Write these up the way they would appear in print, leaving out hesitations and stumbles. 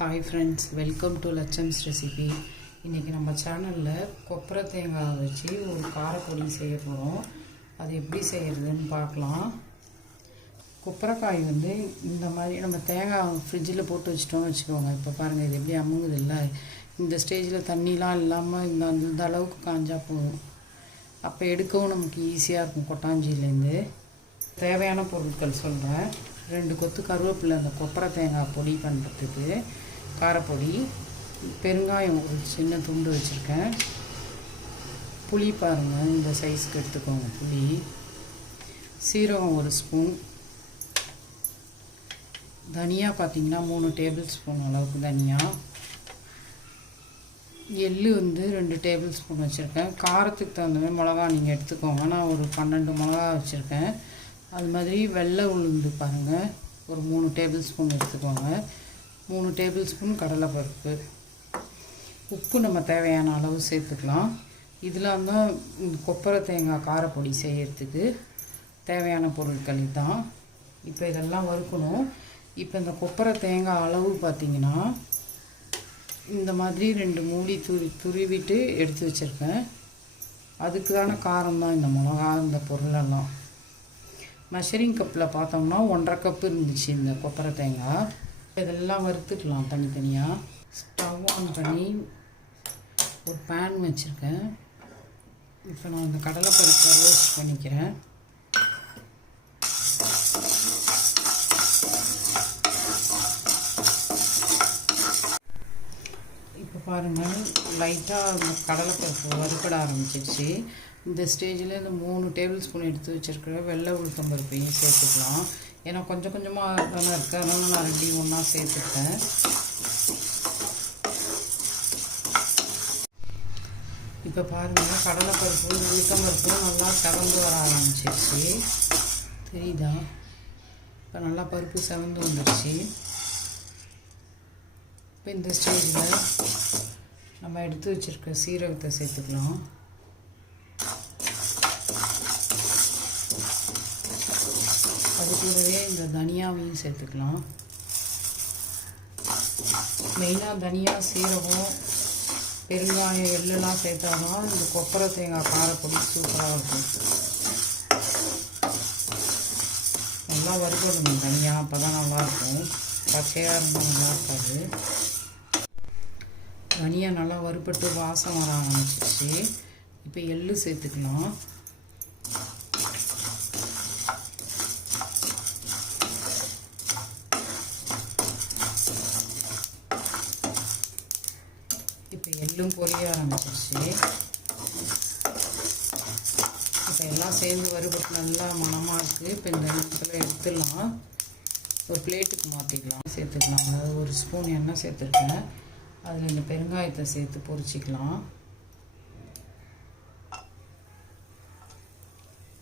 Hi friends, welcome to லட்சம்ஸ் recipe. இன்றைக்கி நம்ம சேனலில் கொப்பரை தேங்காய் வச்சு ஒரு காரப்பொடி செய்ய போகிறோம். அது எப்படி செய்கிறதுன்னு பார்க்கலாம். கொப்பரைக்காய் இந்த மாதிரி நம்ம தேங்காய் ஃப்ரிட்ஜில் போட்டு வச்சிட்டோம்னு வச்சுக்கோங்க. இப்போ பாருங்கள், இது எப்படி அமுங்குது இல்லை. இந்த ஸ்டேஜில் தண்ணிலாம் இல்லாமல் இந்த அளவுக்கு காஞ்சால் போதும். அப்போ எடுக்கவும் நமக்கு ஈஸியாக இருக்கும். கொட்டாஞ்சிலேருந்து தேவையான பொருட்கள் சொல்கிறேன். 2 கொத்து கருவேப்பிலை, அந்த கொப்பரை தேங்காய் பொடி பண்ணுறதுக்கு காரப்பொடி, பெருங்காயம் ஒரு சின்ன துண்டு வச்சுருக்கேன், புளி பாருங்கள் இந்த சைஸ்க்கு எடுத்துக்கோங்க புளி, சீரகம் 1 ஸ்பூன், தனியா பார்த்திங்கன்னா 3 டேபிள் ஸ்பூன் அளவுக்கு தனியா, எள்ளு 2 டேபிள் ஸ்பூன் வச்சுருக்கேன். காரத்துக்கு தகுந்த மாதிரி மிளகா நீங்கள் எடுத்துக்கோங்க. நான் ஒரு 12 மிளகா வச்சுருக்கேன். அது மாதிரி வெள்ளை உளுந்து பாருங்கள், ஒரு 3 டேபிள் ஸ்பூன் எடுத்துக்கோங்க. 3 டேபிள் ஸ்பூன் கடலைப்பருப்பு, உப்பு நம்ம தேவையான அளவு சேர்த்துக்கலாம். இதெல்லாம் தான் கொப்பரை தேங்காய் காரப்பொடி செய்யறதுக்கு தேவையான பொருட்கள் இதுதான். இப்போ இதெல்லாம் வறுக்கணும். இப்போ இந்த கொப்பரை தேங்காய் அளவு பார்த்திங்கன்னா இந்த மாதிரி 2 மூடி துருவிட்டு எடுத்து வச்சுருக்கேன். அதுக்கான காரம் தான் இந்த மிளகா, இந்த பொருளெல்லாம். மெஷரிங் கப்பில் பார்த்தோம்னா 1.5 கப்பு இருந்துச்சு இந்த கொப்பரை தேங்காய். இதெல்லாம் வறுத்துக்கலாம் தனித்தனியாக. ஸ்டவ் ஆன் பண்ணி ஒரு பேன் வச்சுருக்கேன். இப்போ நான் இந்த கடலைப்பருப்பை ரோஸ்ட் பண்ணிக்கிறேன். இப்போ பாருங்கள், லைட்டாக அந்த கடலைப்பருப்பு வறுபட ஆரம்பிச்சிடுச்சு. இந்த ஸ்டேஜில் இந்த 3 டேபிள் ஸ்பூன் எடுத்து வச்சுருக்கிற வெள்ளை உளுத்தம் பருப்பையும் சேர்த்துக்கலாம். ஏன்னா கொஞ்சம் கொஞ்சமாக தானே இருக்குது, அதனால் நான் 2 ஒன்றா சேர்த்துட்டேன். இப்போ பாருங்கள், கடலைப்பருப்பு உளுத்தம் பருப்பும் நல்லா செவந்து வர ஆரம்பிச்சிருச்சு. தெரியுதா? இப்போ நல்லா பருப்பு செவந்து வந்துடுச்சு. இப்போ இந்த ஸ்டேஜில் நம்ம எடுத்து வச்சுருக்க சீரகத்தை சேர்த்துக்கலாம். அது கூடவே இந்த தனியாவையும் சேர்த்துக்கலாம். மெயினாக தனியா, சீரகம், பெருங்காயம், எள்ளெல்லாம் சேர்த்தாதான் இந்த கொப்பரை தேங்காய் காரப்பொடி சூப்பராக இருக்கும். நல்லா வறுபடணும் தனியா, அப்போ தான் நல்லாயிருக்கும். பச்சையாக இருந்தால் நல்லா இருக்காது. தனியாக நல்லா வறுபட்டு வாசம் வர ஆரம்பிச்சிச்சு. இப்போ எள்ளு சேர்த்துக்கலாம். இப்போ எள்ளும் பொரிய ஆரம்பிச்சிருச்சு. இப்போ எல்லாம் சேர்ந்து வறுபட்டு நல்லா மணமாக இருக்குது. இப்போ இந்த நேரத்தில் எடுத்துடலாம், ஒரு பிளேட்டுக்கு மாற்றிக்கலாம். சேர்த்துக்கலாம். அதாவது 1 ஸ்பூன் எண்ணெய் சேர்த்துருக்கேன். அதில் இந்த பெருங்காயத்தை சேர்த்து பொரிச்சிக்கலாம்.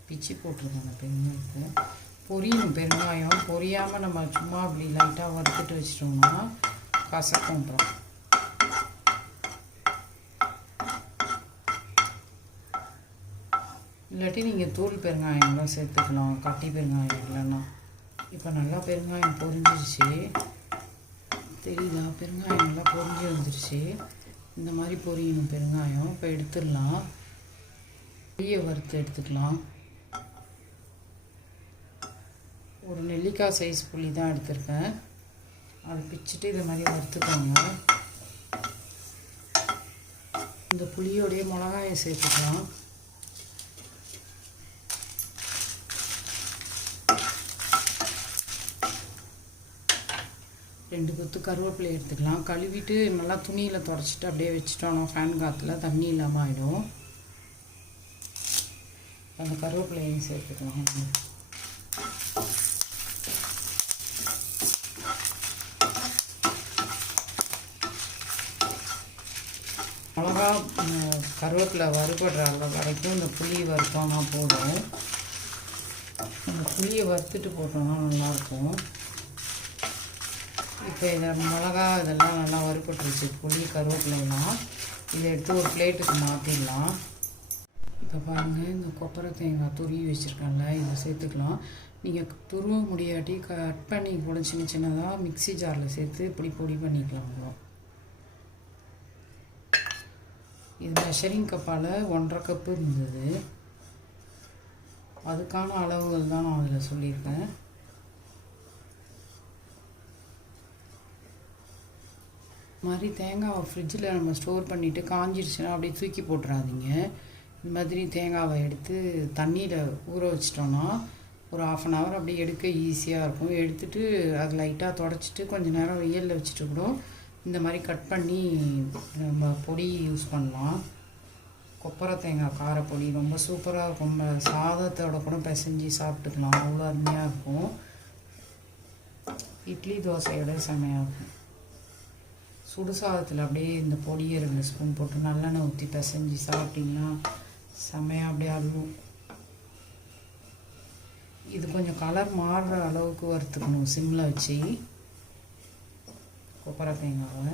பிச்சு போட்டிருக்கோம் அந்த பெருங்காயத்தை. பொரியணும் பெருங்காயம். பொரியாமல் நம்ம சும்மா அப்படி லைட்டாக வறுத்துட்டு வச்சிட்டோம்னா கசக்குன்றோம். இல்லாட்டி நீங்கள் தூள் பெருங்காயம்லாம் சேர்த்துக்கலாம், கட்டி பெருங்காயம் இல்லைன்னா. இப்போ நல்லா பெருங்காயம் பொரிஞ்சிருச்சு. தெரியுதா? பெருங்காயம் நல்லா பொரிஞ்சு வந்துருச்சு. இந்த மாதிரி பொரியணும் பெருங்காயம். இப்போ எடுத்துடலாம். புளியை வறுத்து எடுத்துக்கலாம். ஒரு நெல்லிக்காய் சைஸ் புளி தான் எடுத்திருக்கேன். அதை பிச்சுட்டு இதை மாதிரி வறுத்துக்கோங்க. இந்த புளியோடைய மிளகாயை சேர்த்துக்கலாம். ரெண்டு கொத்து கருவேப்பிலை எடுத்துக்கலாம். கழுவிட்டு நல்லா துணியில் துடைச்சிட்டு அப்படியே வச்சுட்டோம். ஃபேன் காற்றுல தண்ணி இல்லாமல் ஆகிடும். அந்த கருவேப்பிலையும் சேர்த்துக்கலாம். மிளகா கருவேப்பிலை வறுபடுற வரைக்கும் இந்த புளி வறுத்தோம்னா போதும். அந்த புளியை வறுத்துட்டு போட்டோம்னா நல்லாயிருக்கும். இப்போ இதை மிளகா இதெல்லாம் நல்லா வறுபட்டுருச்சு, புளி கருவேப்பிலைலாம். இதை எடுத்து ஒரு பிளேட்டுக்கு மாற்றிடலாம். இப்போ பாருங்கள், இந்த கொப்பரை தேங்காய் துருவி வச்சுருக்கேன்ல, இதை சேர்த்துக்கலாம். நீங்கள் துருவ முடியாட்டி கட் பண்ணி கூட சின்ன சின்னதாக மிக்ஸி ஜாரில் சேர்த்து இப்படி பொடி பண்ணிக்கலாம். இது மெஷரிங் கப்பால் 1.5 கப்பு இருந்தது. அதுக்கான அளவுகள் தான் நான் அதில் சொல்லியிருக்கேன். மாதிரி தேங்காவை ஃப்ரிட்ஜில் நம்ம ஸ்டோர் பண்ணிவிட்டு காஞ்சிருச்சுன்னா அப்படியே தூக்கி போட்டுறாதீங்க. இந்த மாதிரி தேங்காவை எடுத்து தண்ணியில் ஊற வச்சிட்டோன்னா ஒரு 1/2 அன் ஹவர் அப்படியே எடுக்க ஈஸியாக இருக்கும். எடுத்துகிட்டு அது லைட்டாக தொடச்சிட்டு கொஞ்சம் நேரம் வெயிலில் வச்சுட்டு கூட இந்த மாதிரி கட் பண்ணி நம்ம பொடி யூஸ் பண்ணலாம். கொப்பரை தேங்காய் காரப்பொடி ரொம்ப சூப்பராக இருக்கும். நம்ம சாதத்தோட கூட பிசைஞ்சு சாப்பிட்டுக்கலாம். அவ்வளோ அருமையாக இருக்கும். இட்லி தோசையோட செமையாக இருக்கும். சுடு சாதத்தில் அப்படியே இந்த பொடியை 2 ஸ்பூன் போட்டு நல்லெண்ணெய் ஊற்றி பிசைஞ்சு சாப்பிட்டிங்கன்னா செமையாக அப்படியே அழுவும். இது கொஞ்சம் கலர் மாறுற அளவுக்கு வறுத்துக்கணும் சிம்மில் வச்சு. கொப்பரை தேங்காவை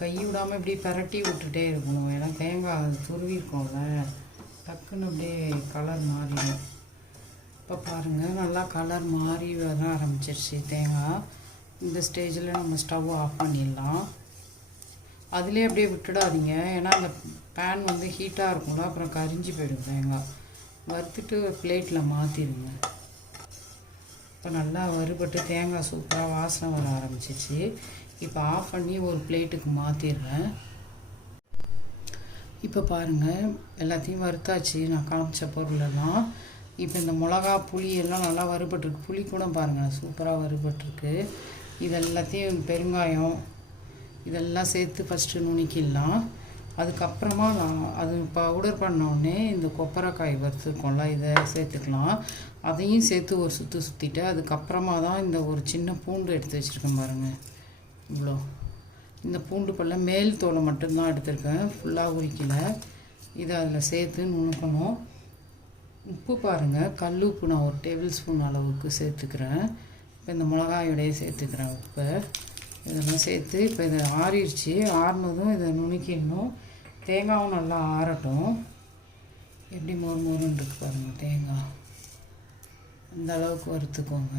கை விடாமல் இப்படி பரட்டி விட்டுட்டே இருக்கணும். ஏன்னா தேங்காய் துருவிருக்கோம்ல, டக்குன்னு அப்படியே கலர் மாறிடும். இப்போ பாருங்கள், நல்லா கலர் மாறி வர ஆரம்பிச்சிருச்சு தேங்காய். இந்த ஸ்டேஜில் நம்ம ஸ்டவ் ஆஃப் பண்ணிடலாம். அதிலே அப்படியே விட்டுடாதீங்க, ஏன்னா அந்த பேன் வந்து ஹீட்டாக இருக்கும்ல, அப்புறம் கரிஞ்சு போயிடும் தேங்காய். வறுத்துட்டு பிளேட்டில் மாற்றிடுங்க. இப்போ நல்லா வறுபட்டு தேங்காய் சூப்பராக வாசனை வர ஆரம்பிச்சிச்சு. இப்போ ஆஃப் பண்ணி ஒரு பிளேட்டுக்கு மாற்றிடுறேன். இப்போ பாருங்கள், எல்லாத்தையும் வறுத்தாச்சு நான் காமிச்ச பொருளெல்லாம். இப்போ இந்த மிளகா புளி எல்லாம் நல்லா வறுபட்டுருக்கு. புளி கூட பாருங்கள் சூப்பராக வறுபட்டுருக்கு. இது எல்லாத்தையும் பெருங்காயம் இதெல்லாம் சேர்த்து ஃபஸ்ட்டு நுணுக்கிடலாம். அதுக்கப்புறமா அது பவுடர் பண்ணோடனே இந்த கொப்பரைக்காய் வறுத்துருக்கோம்ல, இதை சேர்த்துக்கலாம். அதையும் சேர்த்து ஒரு சுற்றிட்டு அதுக்கப்புறமா தான் இந்த ஒரு சின்ன பூண்டு எடுத்து வச்சுருக்கேன் பாருங்கள். இவ்வளோ இந்த பூண்டு பல்ல மேல் தோலை மட்டும்தான் எடுத்திருக்கேன், ஃபுல்லாக உரிக்கல. இதை அதில் சேர்த்து நுணுக்கணும். உப்பு பாருங்கள், கல் உப்பு நான் 1 டேபிள் ஸ்பூன் அளவுக்கு சேர்த்துக்கிறேன். இப்போ இந்த மிளகாயோடையே சேர்த்துக்கிறேன் உப்பு. இதெல்லாம் சேர்த்து இப்போ இதை ஆறிடுச்சு. ஆறினதும் இதை நுணுக்கிடணும். தேங்காயும் நல்லா ஆறட்டும். எப்படி மொறுன்னு இருக்கு பாருங்கள் தேங்காய். அந்த அளவுக்கு வறுத்துக்கோங்க.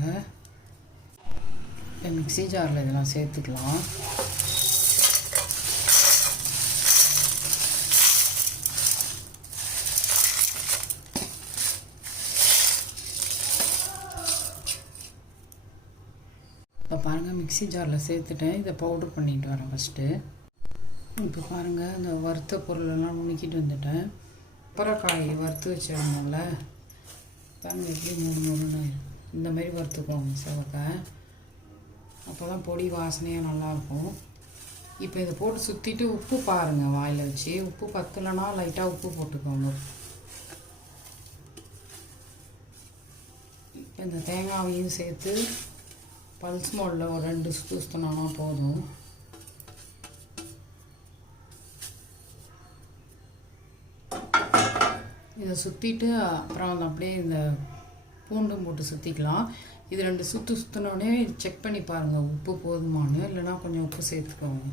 இப்போ மிக்ஸி ஜாரில் இதெல்லாம் சேர்த்துக்கலாம். இப்போ பாருங்கள், மிக்ஸி ஜாரில் சேர்த்துட்டேன். இதை பவுடர் பண்ணிட்டு வரேன் ஃபஸ்ட்டு. இப்போ பாருங்கள், இந்த வறுத்த பொருளெல்லாம் நுணுக்கிட்டு வந்துட்டேன். கொப்பரைக்காய் வறுத்து வச்சிடணும்ல, பாருங்கள் எப்படி மூணு இந்த மாதிரி வறுத்துக்கோங்க செவக்காய். அப்போ தான் பொடி வாசனையாக நல்லாயிருக்கும். இப்போ இதை போட்டு சுற்றிட்டு உப்பு பாருங்கள் வாயில் வச்சு. உப்பு பத்தலைன்னா லைட்டாக உப்பு போட்டுக்கோங்க. இப்போ இந்த தேங்காயையும் சேர்த்து பல்ஸ் மோடில் ஒரு 2 சுற்றினா போதும். இதை சுற்றிட்டு அப்புறம் அப்படியே இந்த பூண்டும் போட்டு சுற்றிக்கலாம். இது 2 சுற்றினோடனே செக் பண்ணி பாருங்கள் உப்பு போதுமானு, இல்லைனா கொஞ்சம் உப்பு சேர்த்துக்கோங்க.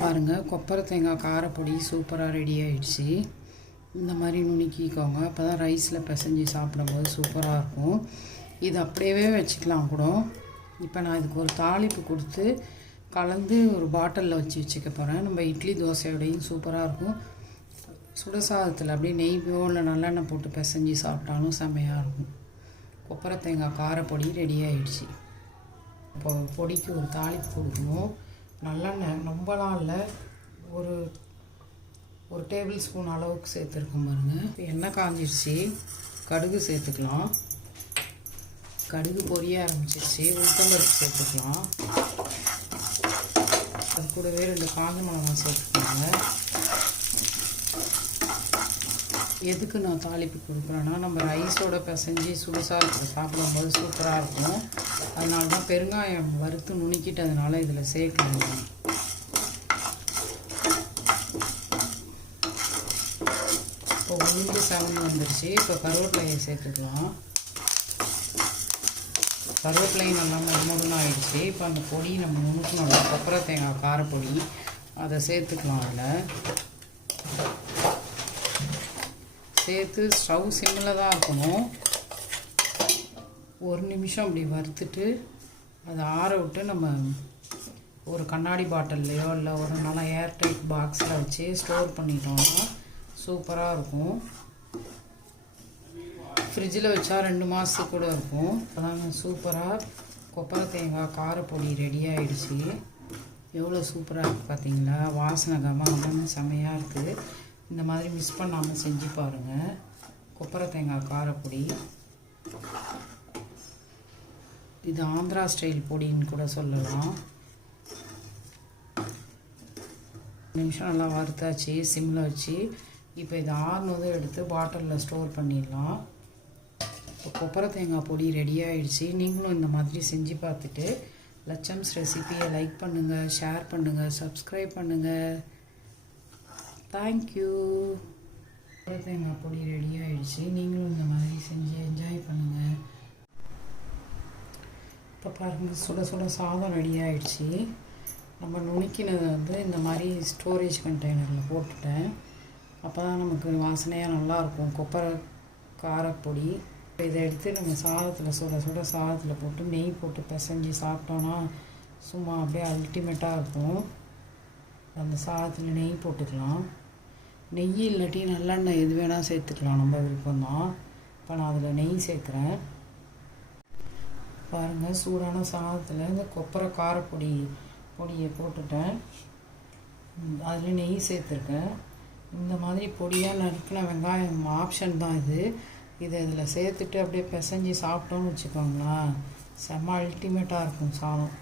பாருங்கள், கொப்பரை தேங்காய் காரப்பொடி சூப்பராக ரெடி ஆகிடுச்சு. இந்த மாதிரி நுணுக்கிக்கோங்க. அப்போ தான் ரைஸில் பிசைஞ்சு சாப்பிடும்போது சூப்பராக இருக்கும். இது அப்படியே வச்சுக்கலாம் கூட. இப்போ நான் இதுக்கு ஒரு தாளிப்பு கொடுத்து கலந்து ஒரு பாட்டிலில் வச்சுக்க போகிறேன். நம்ம இட்லி தோசையோடையும் சூப்பராக இருக்கும். சுடசாதத்தில் அப்படியே நெய்யோ இல்லை நல்லெண்ணெய் போட்டு பிசைஞ்சு சாப்பிட்டாலும் செம்மையாக இருக்கும். கொப்பரை தேங்காய் காரப்பொடி ரெடி ஆகிடுச்சு. இப்போ பொடிக்கு ஒரு தாளிப்பு கொடுக்கணும். நல்லெண்ணெய் ரொம்பலாம் இல்லை, ஒரு டேபிள் ஸ்பூன் அளவுக்கு சேர்த்துருக்கோம் பாருங்கள். இப்போ எண்ணெய் காஞ்சிடுச்சு, கடுகு சேர்த்துக்கலாம். கடுகு பொரிய ஆரம்பிச்சிருச்சு. உளுத்தம்பருப்பு சேர்த்துக்கலாம். அது கூடவே 2 காஞ்ச மிளகாய் சேர்த்துக்கோங்க. எதுக்கு நான் தாளிப்பு கொடுக்குறேன்னா, நம்ம ரைஸோட பிசைஞ்சு சுடுசாதத்தில் சாப்பிடும்போது சூப்பராக இருக்கும். அதனால தான் பெருங்காயம் வறுத்து நுணுக்கிட்டதுனால இதில் சேர்க்கணும். இப்போ உளுந்து செவந்து வந்துடுச்சு. இப்போ கருவேப்பிலையை சேர்த்துக்கலாம். கருவேப்பிலையும் நல்லா மொறுமொறுன்னு ஆகிடுச்சு. இப்போ அந்த பொடி நம்ம நுணுக்கணும்ல, கொப்பரை தேங்காய் காரப்பொடி, அதை சேர்த்துக்கலாம். அதில் சேர்த்து ஸ்டவ் சிம்மில் தான் இருக்கணும். ஒரு நிமிஷம் அப்படி வறுத்துட்டு அதை ஆற விட்டு நம்ம ஒரு கண்ணாடி பாட்டில்லையோ இல்லை ஒரு நல்லா ஏர்டைட் பாக்ஸில் வச்சு ஸ்டோர் பண்ணிட்டோம்னா சூப்பராக இருக்கும். ஃப்ரிட்ஜில் வச்சா 2 மாதத்துக்கு கூட இருக்கும். அதாங்க சூப்பராக கொப்பரை தேங்காய் காரப்பொடி ரெடி ஆகிடுச்சு. எவ்வளோ சூப்பராக இருக்குது பார்த்தீங்களா? வாசனை கமகமன்னு செமையாக இருக்குது. இந்த மாதிரி மிஸ் பண்ணாமல் செஞ்சு பாருங்கள். கொப்பரை தேங்காய் காரப்பொடி இது ஆந்திரா ஸ்டைல் பொடின்னு கூட சொல்லலாம். நிமிஷம் நல்லா வறுத்தாச்சு சிம்மில் வச்சு. இப்போ இது ஆறுனதும் எடுத்து பாட்டிலில் ஸ்டோர் பண்ணிடலாம். இப்போ கொப்பரை தேங்காய் பொடி ரெடி ஆகிடுச்சு. நீங்களும் இந்த மாதிரி செஞ்சு பார்த்துட்டு லட்சம்ஸ் ரெசிபியை லைக் பண்ணுங்கள், ஷேர் பண்ணுங்கள், சப்ஸ்கிரைப் பண்ணுங்கள். தேங்க்யூ. கொப்பரை தேங்காய் பொடி ரெடி ஆகிடுச்சு. நீங்களும் இந்த மாதிரி செஞ்சு என்ஜாய் பண்ணுங்கள். இப்போ பாருங்கள், சுட சுட சாதம் ரெடி ஆகிடுச்சு. நம்ம நுணுக்கினதை வந்து இந்த மாதிரி ஸ்டோரேஜ் கண்டெய்னரில் போட்டுட்டேன். அப்போ தான் நமக்கு வாசனையாக நல்லாயிருக்கும். கொப்பரை காரப்பொடி இதை எடுத்து நம்ம சாதத்தில் சுட சுட சாதத்தில் போட்டு நெய் போட்டு பிசைஞ்சு சாப்பிட்டோன்னா சும்மா அப்படியே அல்டிமேட்டாக இருக்கும். அந்த சாதத்தில் நெய் போட்டுக்கலாம். நெய் இல்லாட்டி நல்லெண்ணெய் எது வேணால் சேர்த்துக்கலாம், நம்ம விருப்பம்தான். இப்போ நான் அதில் நெய் சேர்க்குறேன். பாருங்கள், சூடான சாதத்தில் இந்த கொப்பரை பொடியை போட்டுட்டேன். அதில் நெய் சேர்த்துருக்கேன். இந்த மாதிரி பொடியாக நறுக்கின வெங்காயம் ஆப்ஷன் தான் இது. இதை இதில் சேர்த்துட்டு அப்படியே பிசைஞ்சு சாப்பிட்டோன்னு வச்சுக்கோங்களேன், செம்ம அல்டிமேட்டாக இருக்கும் சாதம்.